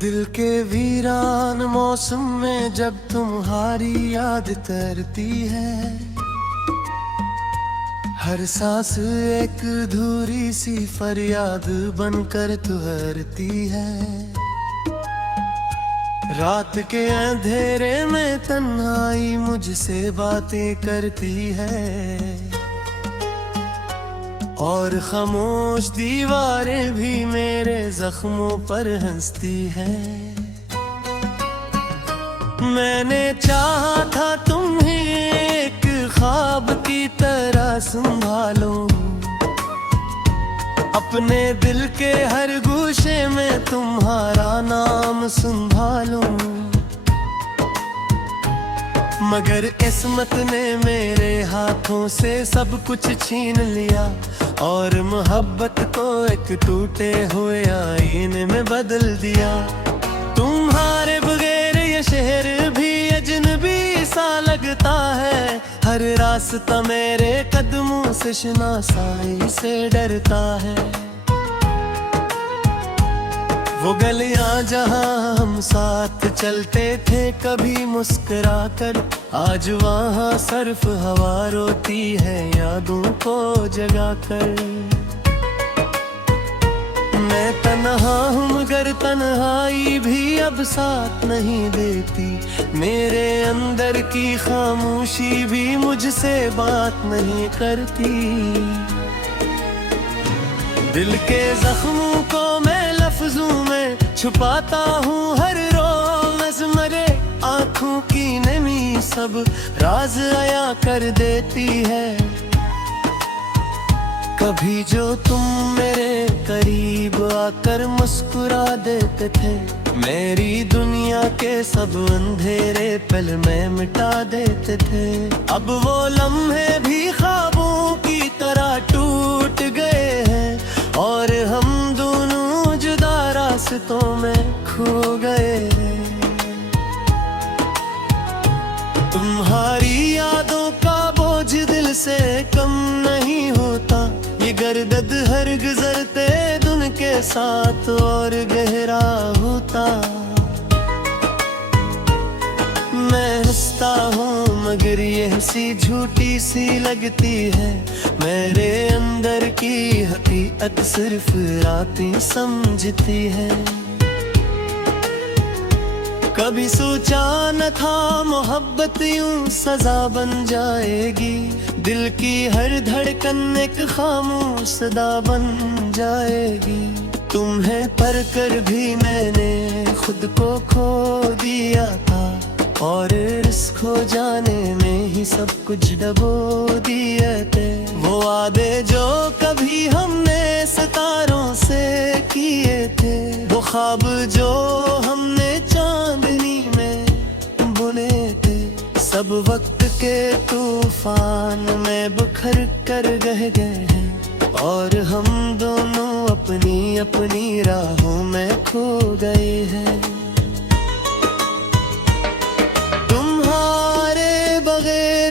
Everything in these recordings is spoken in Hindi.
दिल के वीरान मौसम में जब तुम्हारी याद तरती है, हर सांस एक अधूरी सी फरियाद बनकर तुहरती है। रात के अंधेरे में तन्हाई मुझसे बातें करती है, और खामोश दीवारें भी मेरे जख्मों पर हंसती है। मैंने चाहा था तुम्हें एक ख्वाब की तरह संभालो, अपने दिल के हर गोशे में तुम्हारा नाम संभालो। मगर किस्मत ने मेरे हाथों से सब कुछ छीन लिया, और मोहब्बत को एक टूटे हुए आईने में बदल दिया। तुम्हारे बगैर ये शहर भी अजनबी सा लगता है, हर रास्ता मेरे कदमों से शनासाई से डरता है। वो गलियां जहां हम साथ चलते थे कभी मुस्कुरा कर, आज वहां सिर्फ हवा रोती है यादों को जगा कर। मैं तन्हा हूँ मगर तन्हाई भी अब साथ नहीं देती, मेरे अंदर की खामोशी भी मुझसे बात नहीं करती। दिल के जख्मों को मैं लफ्जों में छुपाता हूँ हर रोज, मरे आँखों की नमी सब राज आया कर देती है। कभी जो तुम मेरे करीब आकर मुस्कुरा देते थे, मेरी दुनिया के सब अंधेरे पल में मिटा देते थे। अब वो लम्हे भी ख्वाबों की तरह टूट गए हैं, और हम दोनों जुदा रास्तों में खो गए। तुम्हारी यादों का बोझ दिल से कम नहीं होता, ये गर्दद हर गुजरते दिन के साथ और गहरा होता। मैं हंसता हूँ मगर ये हंसी झूठी सी लगती है, मेरे अंदर की हकीकत सिर्फ रातें समझती है। कभी सोचा न था मोहब्बत यूं सजा बन जाएगी, दिल की हर धड़कन एक खामोश सदा बन जाएगी। तुम्हें पर कर भी मैंने खुद को खो दिया था, और रिस्क हो जाने में ही सब कुछ डबो दिए थे। वो वादे जो कभी हमने सितारों से किए थे, वो ख्वाब जो हमने चांदनी में बुने थे, सब वक्त के तूफान में बिखर कर रह गए हैं, और हम दोनों अपनी अपनी राहों में खो गए हैं।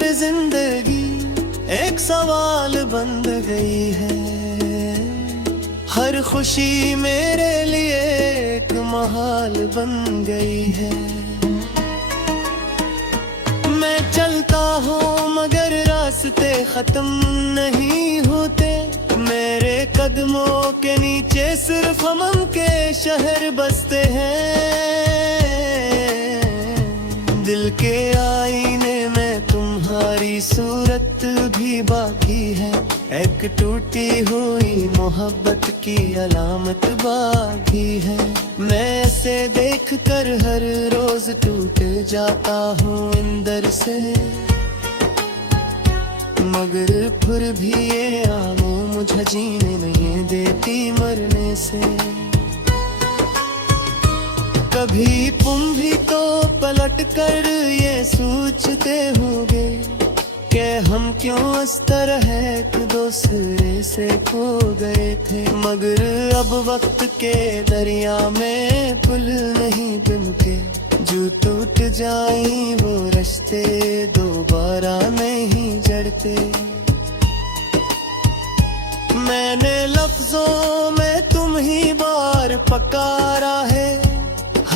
जिंदगी एक सवाल बन गई है, हर खुशी मेरे लिए एक महाल बन गई है। मैं चलता हूँ मगर रास्ते खत्म नहीं होते, मेरे कदमों के नीचे सिर्फ अमन के शहर बसते हैं। दिल के आईने में तुम्हारी सूरत भी बाकी है, एक टूटी हुई मोहब्बत की अलामत बाकी है। मैं ऐसे देख कर हर रोज टूट जाता हूँ अंदर से, मगर फिर भी ये आंखें मुझे जीने नहीं देती मरने से। कभी तुम भी तो पलट कर ये सोचते होगे कि हम क्यों इस तरह एक दूसरे से खो गए थे, मगर अब वक्त के दरिया में पुल नहीं बिमके, जो टूट जाए वो रिश्ते दोबारा नहीं जड़ते। मैंने लफ्जों में तुम ही बार पकारा है,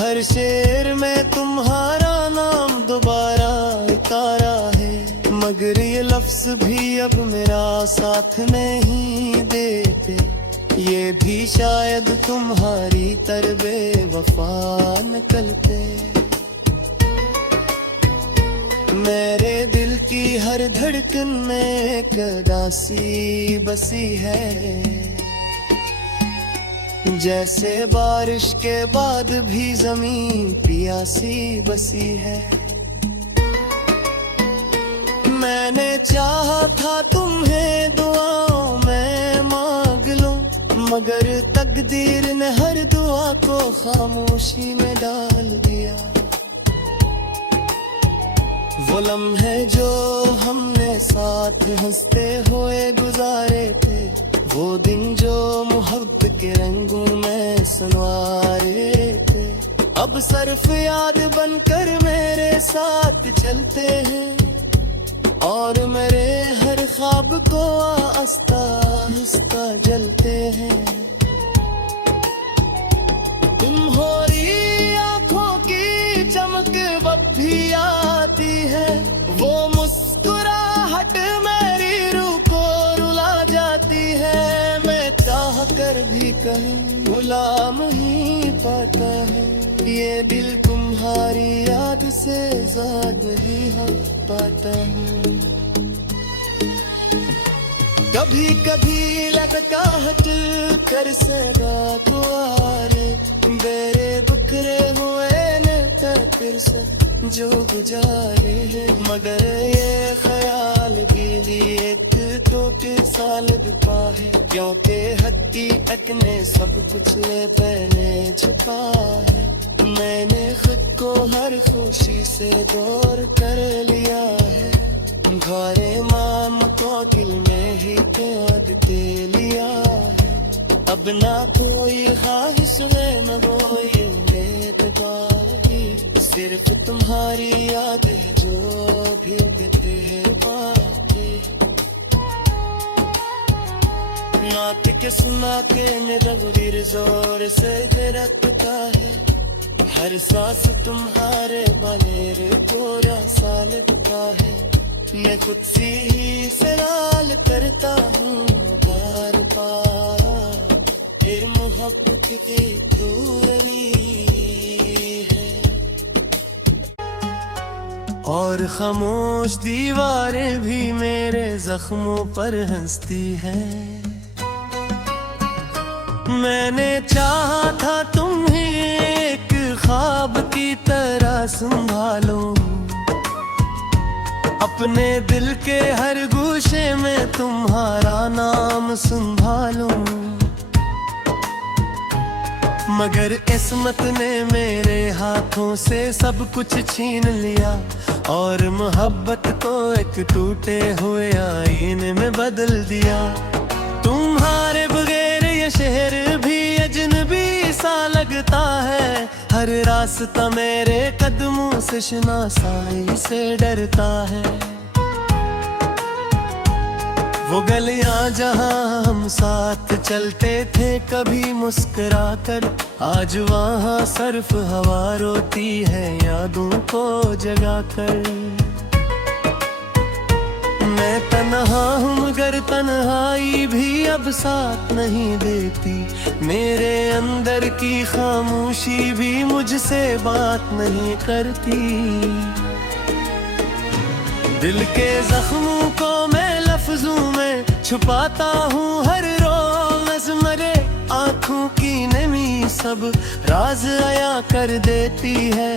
हर शेर में तुम्हारा नाम दोबारा उतारा है, मगर ये लफ्ज भी अब मेरा साथ नहीं देते। ये भी शायद तुम्हारी तरबे वफा निकलते। मेरे दिल की हर धड़कन में एक उदासी बसी है, जैसे बारिश के बाद भी जमीन प्यासी बसी है। मैंने चाहा था तुम्हें दुआओं में मांग लूं, मगर तकदीर ने हर दुआ को खामोशी में डाल दिया। वो लम्हे जो हमने साथ हंसते हुए गुजारे थे, वो दिन जो मोहब्बत के रंगों में सनवारे थे, अब सिर्फ याद बनकर मेरे साथ चलते हैं, और मेरे हर ख्वाब को आस्ता आस्ता जलते हैं। तुम्हारी आंखों की चमक अब भी आती है, वो मुस्कुराहट मेरी रूह को रुला जाती है। मैं चाह कर भी कहीं गुलाम ही पाता है, ये दिल तुम्हारी याद से ज़ाद ही हम पाता हूँ। कभी कभी लगता है चल कर सदा तो आरे, मेरे बिखरे हुए ने फिर से जो गुजारे हैं, मगर ये ख्याल भी एक तो के साल दुपा है, क्योंकि हकीकत ने सब कुछ ले पहले छुपा है। मैंने खुद को हर खुशी से दूर कर लिया है, घरे माम तो दिल में ही प्यार दे लिया है। अब ना कोई ख्वाहिश है न कोई उम्मीद बाकी, सिर्फ तुम्हारी याद है जो भी देते हैं बाकी। नात के सुना के मेरा वीर जोर से रखता है, हर सांस तुम्हारे बनेरे पूरा साल लगता है। मैं खुद से ही सवाल करता हूँ बार बार, फिर मोहब्बत की दूरी है। और खामोश दीवारें भी मेरे जख्मों पर हंसती हैं। मैंने चाहा था तुम्हें एक ख्वाब की तरह संभालो, अपने दिल के हर गोशे में तुम्हारा नाम संभालूं, मगर किस्मत ने मेरे हाथों से सब कुछ छीन लिया, और मोहब्बत को एक टूटे हुए आईने में बदल दिया। तुम्हारे बगैर ये शहर भी अजनबी सा लगता है, हर रास्ता मेरे कदमों से शनासाई से डरता है। वो गलियां जहां हम साथ चलते थे कभी मुस्कुरा कर, आज वहां सिर्फ हवा रोती है यादों को जगा कर। मैं तन्हा हूँ मगर तन्हाई भी अब साथ नहीं देती, मेरे अंदर की खामोशी भी मुझसे बात नहीं करती। दिल के जख्मों को मैं लफ्जों में छुपाता हूँ हर रोज, मेरे आँखों की नमी सब राज आया कर देती है।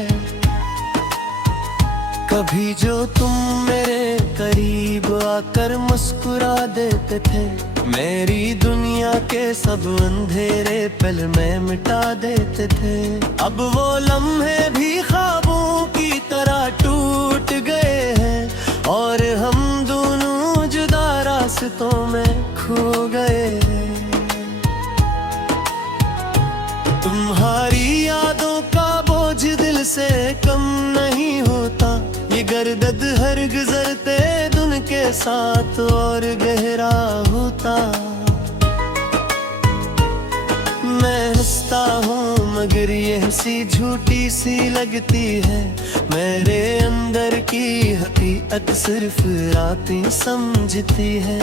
कभी जो तुम मेरे करीब आकर मुस्कुरा देते थे, मेरी दुनिया के सब अंधेरे पल में मिटा देते थे। अब वो लम्हे भी ख्वाबों की तरह टूट गए हैं, और हम दोनों जुदा रास्तों में खो गए हैं। तुम्हारी यादों का बोझ दिल से कम नहीं होता, ये गर्दद हर गुजरते दिन के साथ और गहरा होता। मैं हंसता हूँ मगर ये हंसी झूठी सी लगती है, मेरे अंदर की हकीकत सिर्फ रातें समझती है।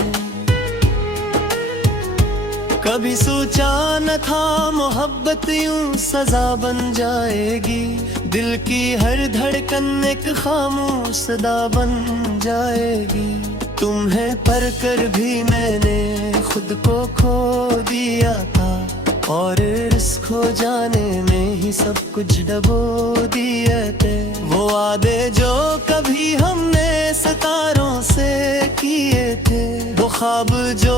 कभी सोचा न था मोहब्बत यूं सजा बन जाएगी, दिल की हर धड़कन एक खामोश सदा बन जाएगी। तुम्हें पर कर भी मैंने खुद को खो दिया था, और रिस्क हो जाने में ही सब कुछ डबो दिए थे। वो वादे जो कभी हमने सितारों से किए थे, वो ख्वाब जो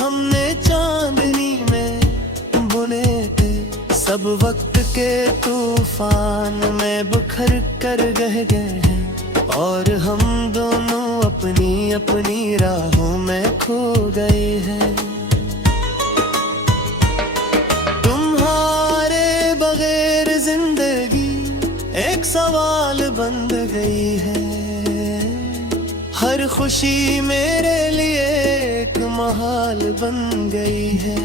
हमने चांदनी में बुने थे, सब वक्त के तूफान में बिखर कर रह गए हैं, और हम दोनों अपनी अपनी राहों में खो गए हैं। तुम्हारे बगैर जिंदगी एक सवाल बन गई है, हर खुशी मेरे लिए एक महाल बन गई है।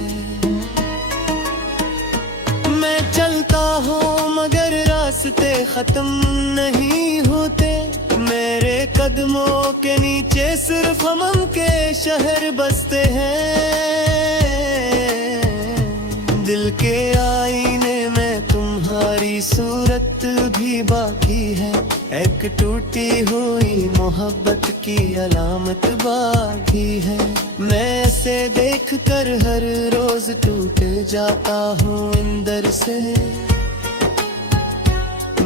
मैं चलता हूँ मगर रास्ते खत्म नहीं होते, मेरे कदमों के नीचे सिर्फ हम के शहर बसते हैं। दिल के आईने में तुम्हारी सूरत भी बाकी है, एक टूटी हुई मोहब्बत की अलामत बाकी है। मैं ऐसे देख कर हर रोज टूट जाता हूँ अंदर से,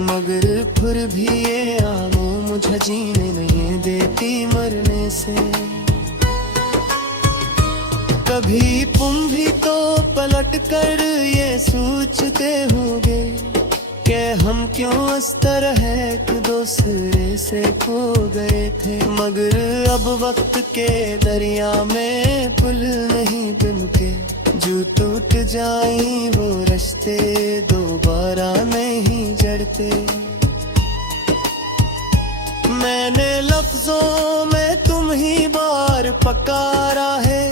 मगर फिर भी ये आंखें मुझे जीने नहीं देती मरने से। कभी तुम भी तो पलट कर ये सोचते होगे कि हम क्यों इस तरह एक दूसरे से खो गए थे, मगर अब वक्त के दरिया में पुल नहीं बनते, जो टूट जाए वो रिश्ते दोबारा नहीं जड़ते। मैंने लफ्जों में तुम ही बार पकारा है,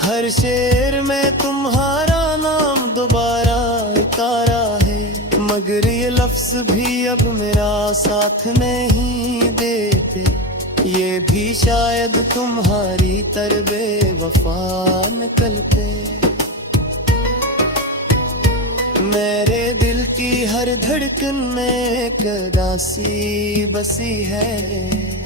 हर शेर में तुम्हारा नाम दोबारा उतारा है, मगर ये लफ्ज भी अब मेरा साथ नहीं देते, ये भी शायद तुम्हारी तरबे वफा निकलते। मेरे दिल की हर धड़कन में एक उदासी बसी है,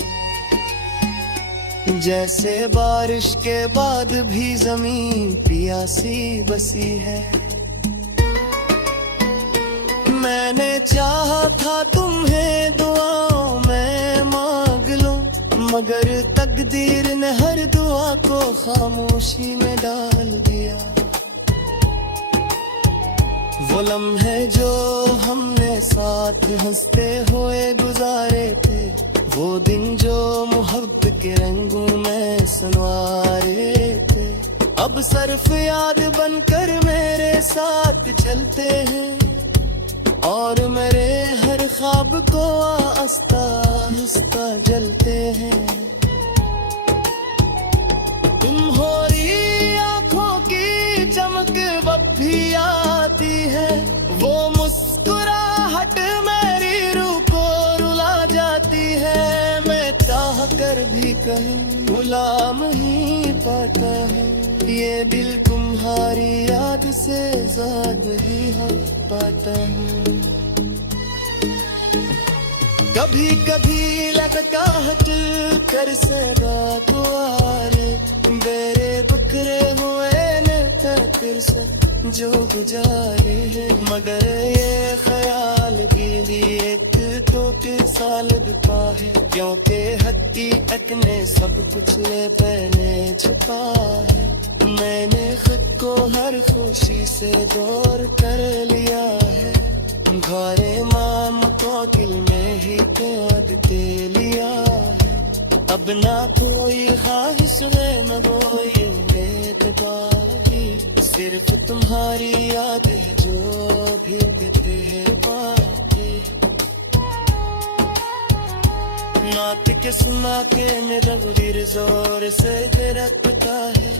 जैसे बारिश के बाद भी जमीन प्यासी बसी है। मैंने चाहा था तुम्हें दुआओं में मांग लो, मगर तकदीर ने हर दुआ को खामोशी में डाल दिया। वो लम्हे जो हमने साथ हंसते हुए गुजारे थे, वो दिन जो मोहब्बत के रंगों में सनवारे थे, अब सिर्फ याद बनकर मेरे साथ चलते हैं, और मेरे हर ख्वाब को आस्ता आस्ता जलते हैं। तुम्हारी आंखों की चमक अब भी आती है, वो मुस्कुराहट मेरी रूह को रुला जाती है। मैं चाह कर भी कहीं गुलाम ही पाता है, ये दिल तुम्हारी याद से ज़ाद ही हो पाता हूँ। कभी कभी लगता हट कर सदा को आरे, मेरे बकरे हुए ने फिर से जो गुजारे है, मगर ये ख्याल भी एक तो के साल बिता है, क्योंकि हकीकत ने सब कुछ ले पहने छुपा है। मैंने खुद को हर खुशी से दूर कर लिया है, घरे माम को दिल में ही कैद दे लिया है। अब ना कोई ख्वाहिश है न कोई उम्मीद बाकी, सिर्फ तुम्हारी याद है जो भी देते हैं बाकी। नात के सुना के मेरा वरीर जोर से तेरा पता है,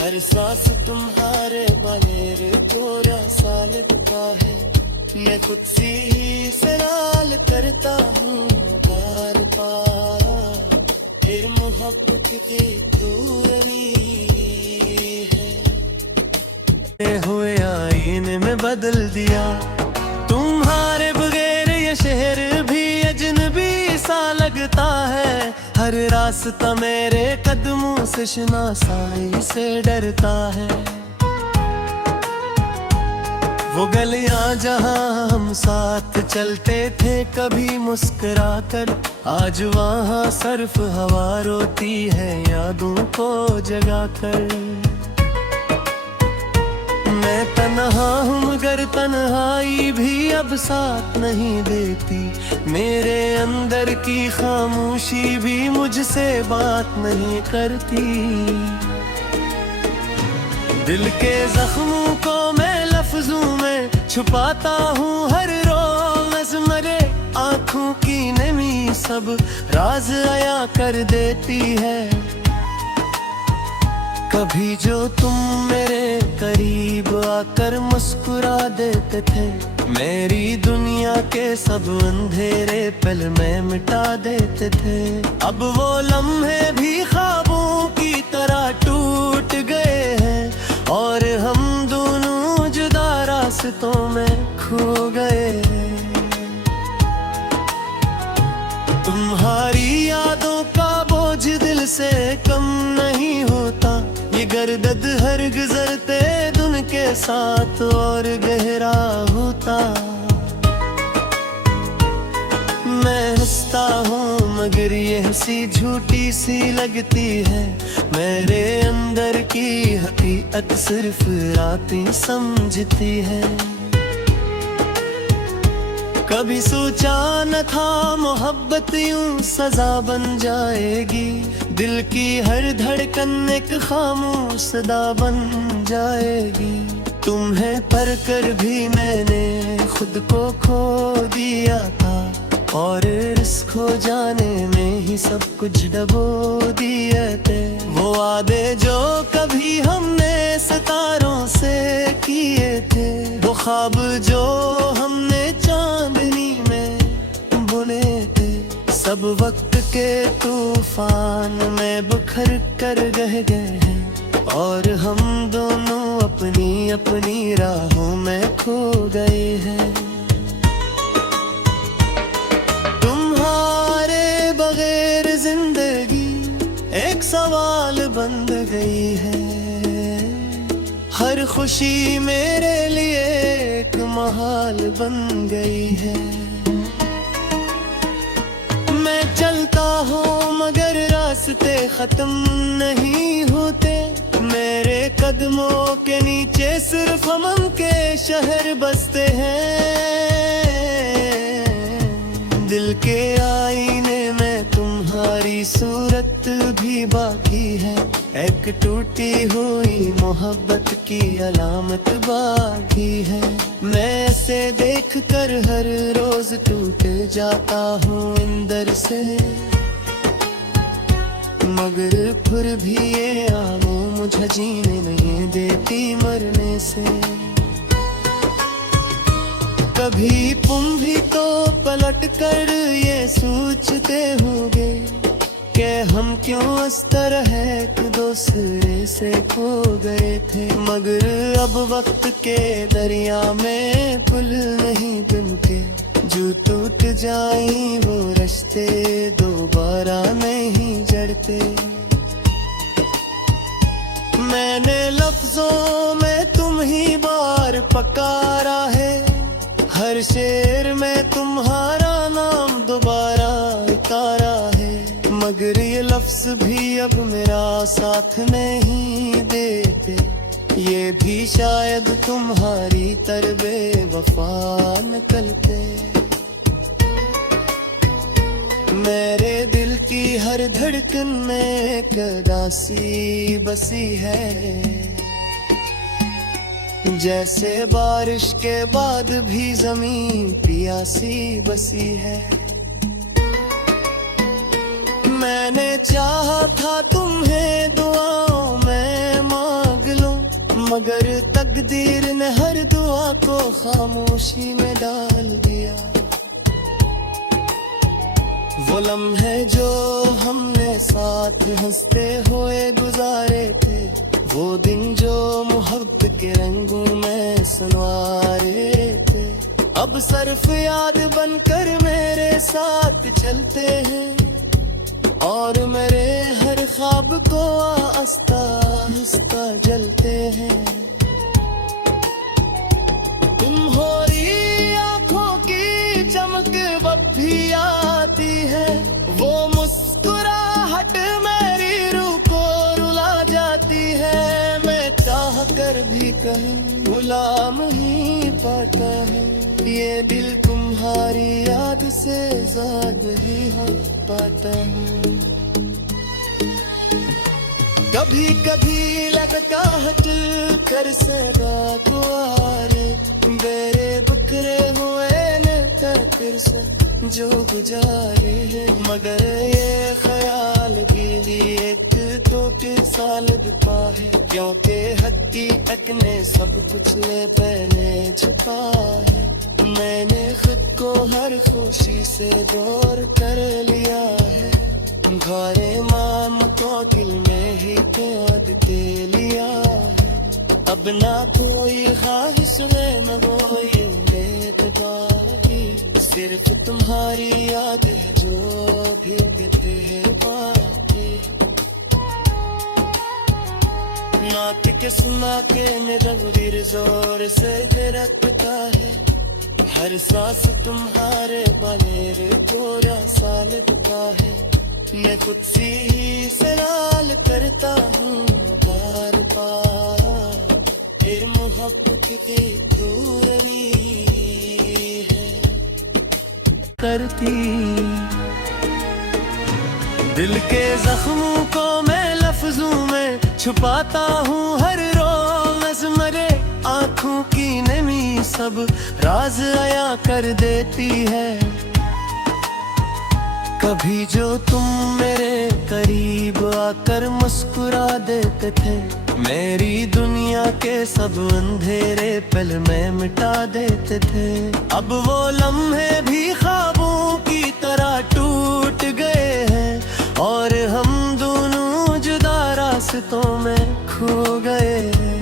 हर सांस तुम्हारे बनेर कोरा सा लगता है। मैं खुद से ही सवाल करता हूँ बार बार, फिर मोहब्बत की दूरी है। हुए आईने में बदल दिया, तुम्हारे बगैर ये शहर भी अजनबी सा लगता है। हर रास्ता मेरे कदमों से शनासाई से डरता है। वो गलियां जहां हम साथ चलते थे कभी मुस्कुरा कर, आज वहां सर्फ हवा रोती है यादों को जगा कर। मैं तन्हा हूँ मगर तन्हाई भी अब साथ नहीं देती। मेरे अंदर की खामोशी भी मुझसे बात नहीं करती। दिल के जख्मों को मैं लफ्जों में छुपाता हूँ हर रोज। नज़्मरे आँखों की नमी सब राज आया कर देती है। कभी जो तुम मेरे करीब आकर मुस्कुरा देते थे, मेरी दुनिया के सब अंधेरे पल में मिटा देते थे। अब वो लम्हे भी ख्वाबों की तरह टूट गए हैं और हम दोनों जुदा रास्तों में खो गए हैं। तुम्हारी यादों का बोझ दिल से कम नहीं होता, ये गर्दद हर गुजरते दिन के साथ और गहरा होता। मैं हंसता हूँ मगर ये हंसी झूठी सी लगती है। मेरे अंदर की हकीकत सिर्फ रातें समझती है। कभी सोचा न था मोहब्बत यूं सजा बन जाएगी। दिल की हर धड़कन एक खामोश सदा बन जाएगी। तुम्हें पर कर भी मैंने खुद को खो दिया था और रिस्क हो जाने में ही सब कुछ डबो दिए थे। वो वादे जो कभी हमने सितारों से किए थे, वो ख्वाब जो हमने चांदनी में बुने थे, सब वक्त के तूफान में बिखर कर रह गए हैं और हम दोनों अपनी अपनी राहों में खो गए हैं। तुम्हारे बगैर जिंदगी एक सवाल बन गई है। हर खुशी मेरे लिए एक महाल बन गई है। मैं चलता हूँ मगर रास्ते खत्म नहीं होते। मेरे कदमों के नीचे सिर्फ अमन के शहर बसते हैं। दिल के आईने में तुम्हारी सूरत भी बाकी है। एक टूटी हुई मोहब्बत की अलामत बाकी है। मैं ऐसे देख कर हर रोज टूट जाता हूँ अंदर से, मगर फिर भी ये आंखें मुझे जीने नहीं देती मरने से। कभी तुम भी तो पलट कर ये सोचते होगे कि हम क्यों इस तरह एक दूसरे से खो गए थे। मगर अब वक्त के दरिया में पुल नहीं बनते, जो टूट जाए वो रिश्ते दोबारा नहीं जड़ते। मैंने लफ्जों में तुम ही बार पकारा है, हर शेर में तुम्हारा नाम दोबारा उतारा है। मगर ये लफ्ज भी अब मेरा साथ नहीं देते, ये भी शायद तुम्हारी तरबे वफा निकलते। मेरे दिल की हर धड़कन में एक उदासी बसी है। जैसे बारिश के बाद भी जमीन प्यासी बसी है। मैंने चाहा था तुम्हें दुआओं में मान तकदीर ने हर दुआ को खामोशी में डाल दिया। वो लम्हे जो हमने साथ हंसते हुए गुजारे थे, वो दिन जो मोहब्बत के रंगों में सनवारे थे, अब सिर्फ याद बनकर मेरे साथ चलते हैं और मेरे हर ख्वाब को आस्ता आस्ता जलते हैं। तुम्हारी आंखों की चमक अब भी आती है, वो मुस्कुराहट मेरी रूह को रुला जाती है। मैं चाह कर भी कहीं भुला नहीं पाता हूँ, ये दिल तुम्हारी याद से ज़ाद ही हो पाता हूँ। कभी कभी लगता है दिल कर सदा को आरे, मेरे बिखरे हुए ने फिर से जो गुजारे हैं, मगर ये ख्याल भी एक तो कैसा लगता है, क्योंकि हकीकत ने सब कुछ ले पहले छुपा है। मैंने खुद को हर खुशी से दूर कर लिया है, घरे माम को दिल में ही कैद के लिया है। अब ना कोई ख्वाहिश है न कोई उम्मीद बाकी, सिर्फ तुम्हारी याद है जो भी कहते हैं बाकी। नात के सुना के मेरा दिल जोर से धड़कता है, हर सांस तुम्हारे बगैर थोड़ा सा लगता है। मैं खुद से ही सवाल करता हूँ बार बार, फिर मोहब्बत की दूरी है करती। दिल के जख्मों को मैं लफ्जों में छुपाता हूँ हर रोज, मरे आँखों की नमी सब राज आया कर देती है। कभी जो तुम मेरे करीब आकर मुस्कुरा देते थे, मेरी दुनिया के सब अंधेरे पल में मिटा देते थे। अब वो लम्हे भी ख्वाबों की तरह टूट गए हैं और हम दोनों जुदा रास्तों में खो गए हैं।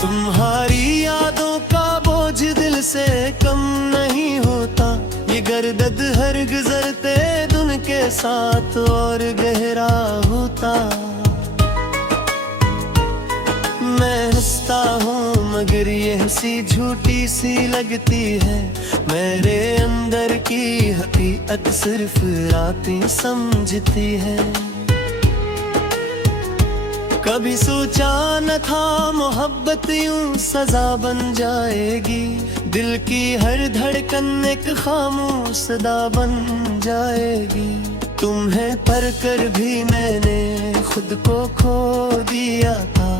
तुम्हारी यादों का बोझ दिल से कम नहीं होता, ये गर्दद हर गुजरते दिन के साथ और गहरा होता। मैं हंसता हूँ मगर ये हंसी झूठी सी लगती है, मेरे अंदर की हकीकत सिर्फ रातें समझती है। कभी सोचा न था मोहब्बत यूं सजा बन जाएगी, दिल की हर धड़कन एक खामोश सदा बन जाएगी। तुम्हें पर कर भी मैंने खुद को खो दिया था,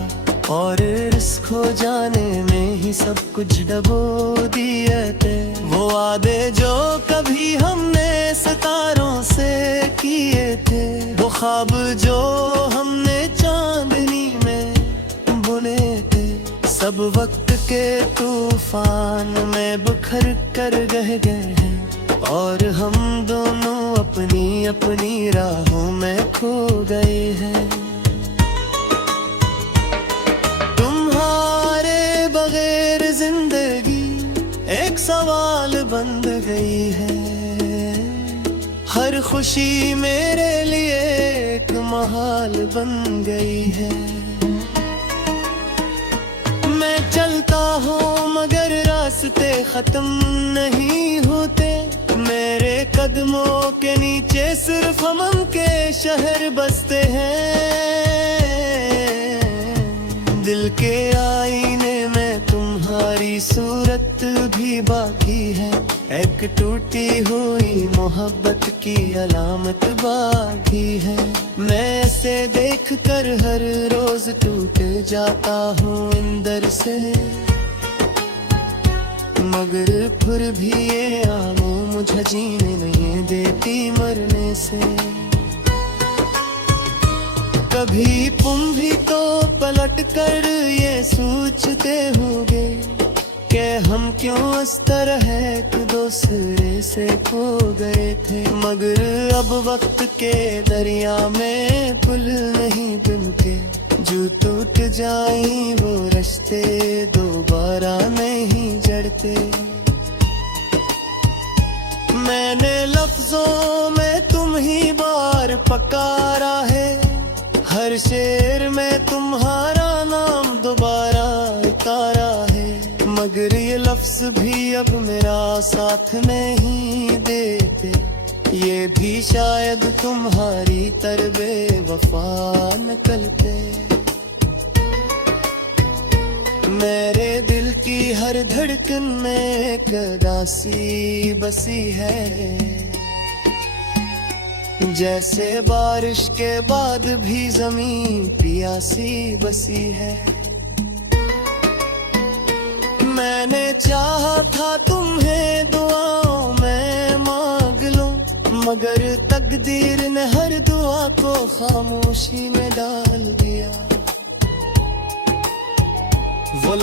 और इस खो जाने में ही सब कुछ डबो दिए थे। वो वादे जो कभी हमने सितारों से किए थे, वो ख्वाब जो हमने चांदनी में बुने थे, सब वक्त के तूफान में बिखर कर रह गए हैं और हम दोनों अपनी अपनी राहों में खो गए हैं। तुम्हारे बगैर जिंदगी एक सवाल बन गई है, हर खुशी मेरे लिए एक महाल बन गई है। मैं चलता हूँ मगर रास्ते खत्म नहीं होते, मेरे कदमों के नीचे सिर्फ अमन के शहर बसते हैं। दिल के आईने में तुम्हारी सूरत भी बाकी है, एक टूटी हुई मोहब्बत की अलामत बाकी है। मैं ऐसे देख कर हर रोज टूट जाता हूँ अंदर से, मगर फिर भी ये आंखें मुझे जीने नहीं देती मरने से। कभी तुम भी तो पलट कर ये सोचते होगे कि हम क्यों इस तरह एक दूसरे से खो गए थे। मगर अब वक्त के दरिया में पुल नहीं बनते, जो टूट जाएं वो रिश्ते दोबारा नहीं जड़ते। मैंने लफ्जों में तुम ही बार पकारा है, हर शेर में तुम्हारा नाम दोबारा उतारा है। मगर ये लफ्ज भी अब मेरा साथ नहीं देते, ये भी शायद तुम्हारी तरबे वफा निकलते। मेरे दिल की हर धड़कन में एक उदासी बसी है, जैसे बारिश के बाद भी जमीन प्यासी बसी है। मैंने चाहा था तुम्हें दुआओं में मांग लूं, मगर तकदीर ने हर दुआ को खामोशी में डाल दिया। वो